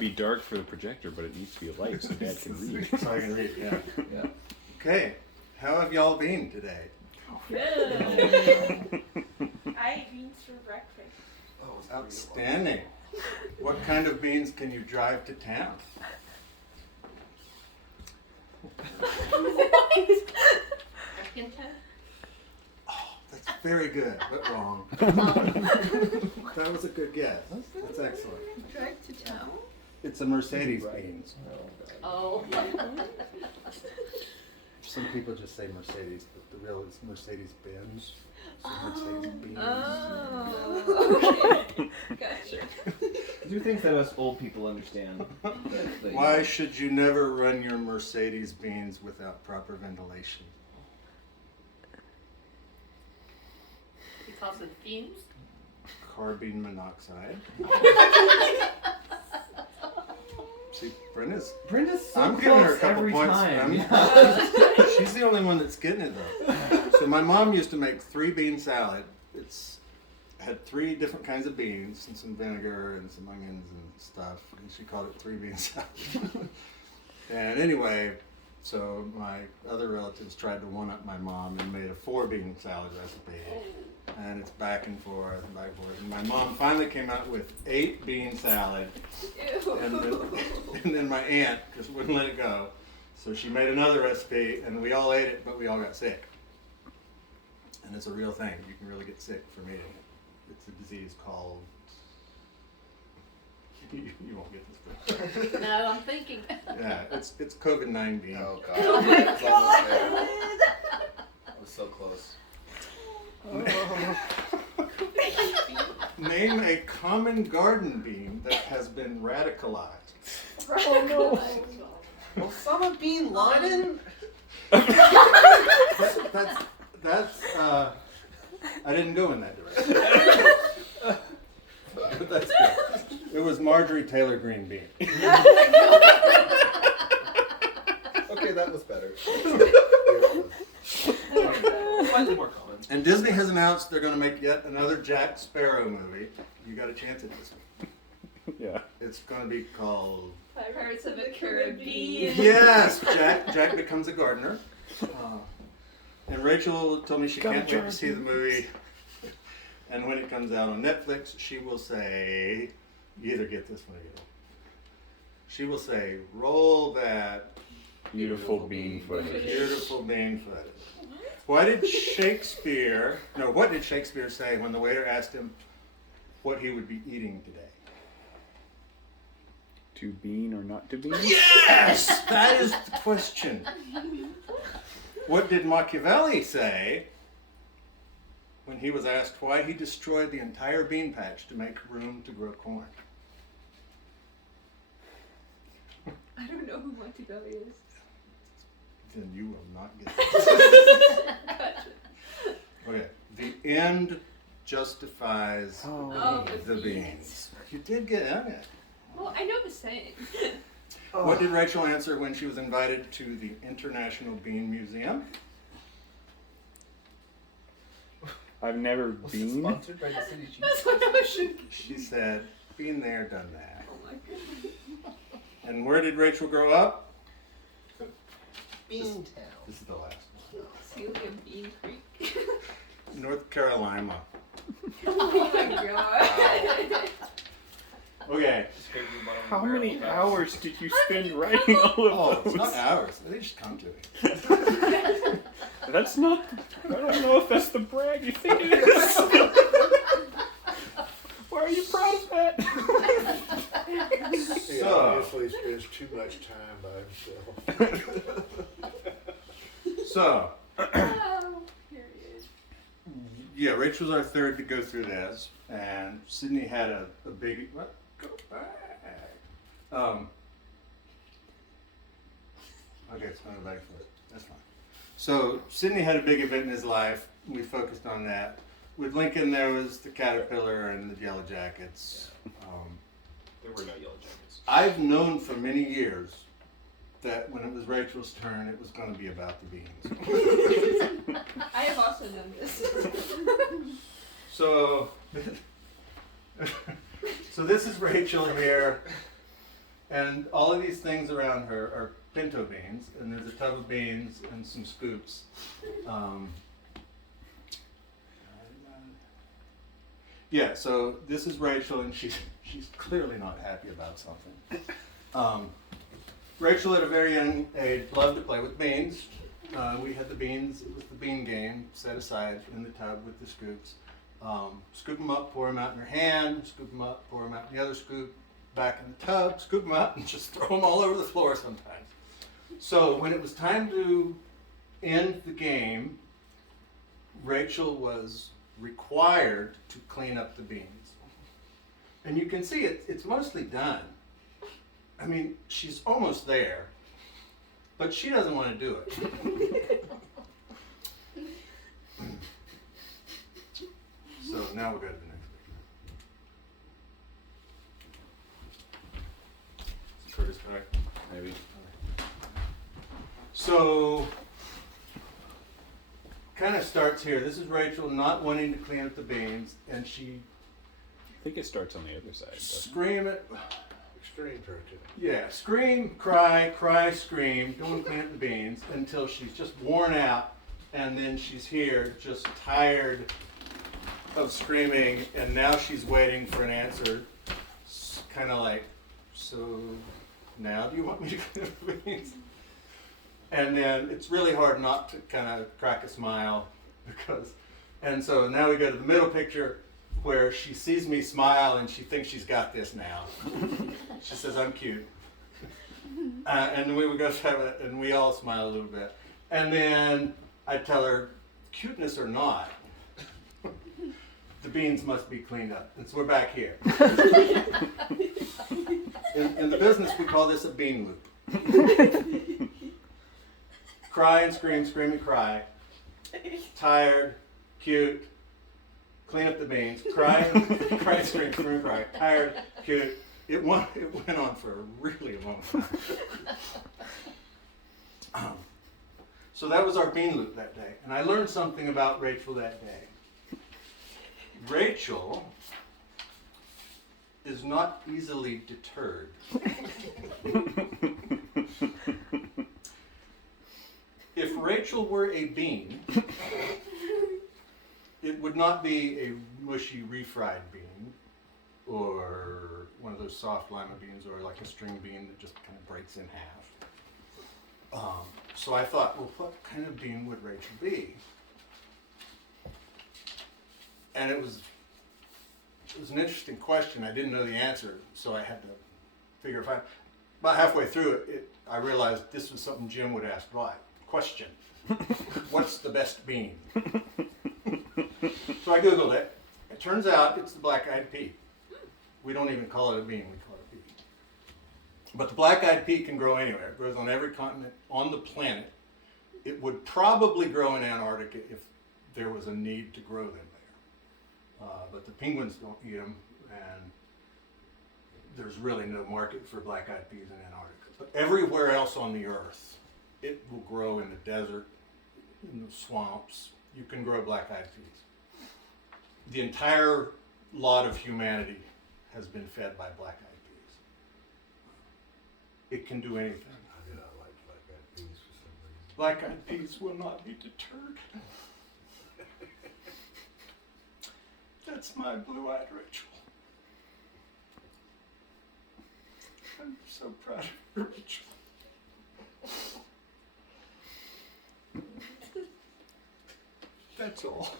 be dark for the projector, but it needs to be light so Dad can read. So I can read, yeah. Okay, how have y'all been today? Good. I ate beans for breakfast. Outstanding. What kind of beans can you drive to town? Oh, that's very good, but wrong. That was a good guess. That's excellent. Drive to town? It's a Mercedes beans. Oh. Some people just say Mercedes, but the real is Mercedes Benz. So Mercedes beans. Oh. Gotcha. These are things that us old people understand. that Why should you never run your Mercedes beans without proper ventilation? Because of fumes? Carbon monoxide. See, Brenda's so I'm giving her a close couple every points. time. She's the only one that's getting it though. So my mom used to make 3-bean salad. It's had 3 different kinds of beans and some vinegar and some onions and stuff, and she called it 3-bean salad. And anyway, so my other relatives tried to one-up my mom and made a 4-bean salad recipe. And it's back and forth and back and forth. And my mom finally came out with 8-bean salad. And then my aunt just wouldn't let it go. So she made another recipe and we all ate it, but we all got sick. And it's a real thing. You can really get sick from eating it. It's a disease called... you won't get this. No, I'm thinking. Yeah, it's COVID-19. Oh God. Oh my It's almost there. God. I was so close. Name a common garden bean that has been radicalized. Oh no. Osama bin Laden? That's I didn't go in that direction. But that's good. It was Marjorie Taylor Greene bean. Okay, that was better. Slightly more common. And Disney has announced they're going to make yet another Jack Sparrow movie. You got a chance at this one. Yeah. It's going to be called... Pirates of the Caribbean. Yes, Jack becomes a gardener. And Rachel told me she can't wait to see the movie. And when it comes out on Netflix, she will say, you either get this one or you don't. She will say, roll that Beautiful bean footage. beautiful bean footage. What did Shakespeare say when the waiter asked him what he would be eating today? To bean or not to bean? Yes! That is the question. What did Machiavelli say when he was asked why he destroyed the entire bean patch to make room to grow corn? I don't know who Machiavelli is. Then you will not get it. Okay. The end justifies Oh, the beans. You did get it. Well, I know the saying. What did Rachel answer when she was invited to the International Bean Museum? I've never Was it been. sponsored by the city chief? That's what I was thinking. She said, been there, done that. Oh my goodness. And where did Rachel grow up? Beantown. This is the last Celia Bean Creek. one. North Carolina. Oh my god. Okay. How many hours did you spend writing all Oh, of it's those? not hours. They just come to me. That's not. I don't know if that's the brag you think it is. Why are you proud of that? He So, obviously spends too much time by himself. so Oh, period. yeah, Rachel's our third to go through this, and Sydney had a big. What? Go back. Okay, it's going to go back for it. That's fine. So Sydney had a big event in his life. We focused on that. With Lincoln, there was the Caterpillar and the Yellow Jackets. There were no yellow jackets. I've known for many years that when it was Rachel's turn, it was going to be about the beans. I have also known this. So, so this is Rachel here. And all of these things around her are pinto beans, and there's a tub of beans and some scoops. Yeah, so this is Rachel, and she's clearly not happy about something. Rachel at a very young age loved to play with beans. We had the beans, it was the bean game, set aside in the tub with the scoops. Scoop them up, pour them out in her hand, scoop them up, pour them out in the other scoop, back in the tub, scoop them up, and just throw them all over the floor sometimes. So when it was time to end the game, Rachel was required to clean up the beans. And you can see it's mostly done. I mean, she's almost there, but she doesn't want to do it. So now we'll go to the next picture. Is Curtis back? Maybe. So, kind of starts here. This is Rachel not wanting to clean up the beans, and she I think it starts on the other side. scream it. Extreme cartoon. Yeah, scream, cry, cry, scream, don't want to clean up the beans until she's just worn out, and then she's here just tired of screaming, and now she's waiting for an answer, kind of like, so now do you want me to clean up the beans? And then it's really hard not to kind of crack a smile and so now we go to the middle picture where she sees me smile and she thinks she's got this now. She says, I'm cute. And then we would go have it, and we all smile a little bit. And then I tell her, cuteness or not, the beans must be cleaned up. And so we're back here. In the business, we call this a bean loop. Cry and scream, scream and cry. Tired, cute, clean up the beans. Cry, cry, scream, scream and cry. Tired, cute. It went on for a really long time. So that was our bean loop that day. And I learned something about Rachel that day. Rachel is not easily deterred. If Rachel were a bean, it would not be a mushy refried bean or one of those soft lima beans or like a string bean that just kind of breaks in half. So I thought, well, what kind of bean would Rachel be? And it was an interesting question. I didn't know the answer, so I had to figure it out. About halfway through it, I realized this was something Jim would ask. Right, question. What's the best bean? So I Googled it. It turns out it's the black-eyed pea. We don't even call it a bean, we call it a pea. But the black-eyed pea can grow anywhere. It grows on every continent on the planet. It would probably grow in Antarctica if there was a need to grow them there. But the penguins don't eat them, and there's really no market for black-eyed peas in Antarctica. But everywhere else on the earth, it will grow in the desert, in the swamps. You can grow black-eyed peas. The entire lot of humanity has been fed by black-eyed peas. It can do anything. I do not like black-eyed peas for some reason. Black-eyed peas will not be deterred. That's my blue-eyed Rachel. I'm so proud of you, Rachel. That's all.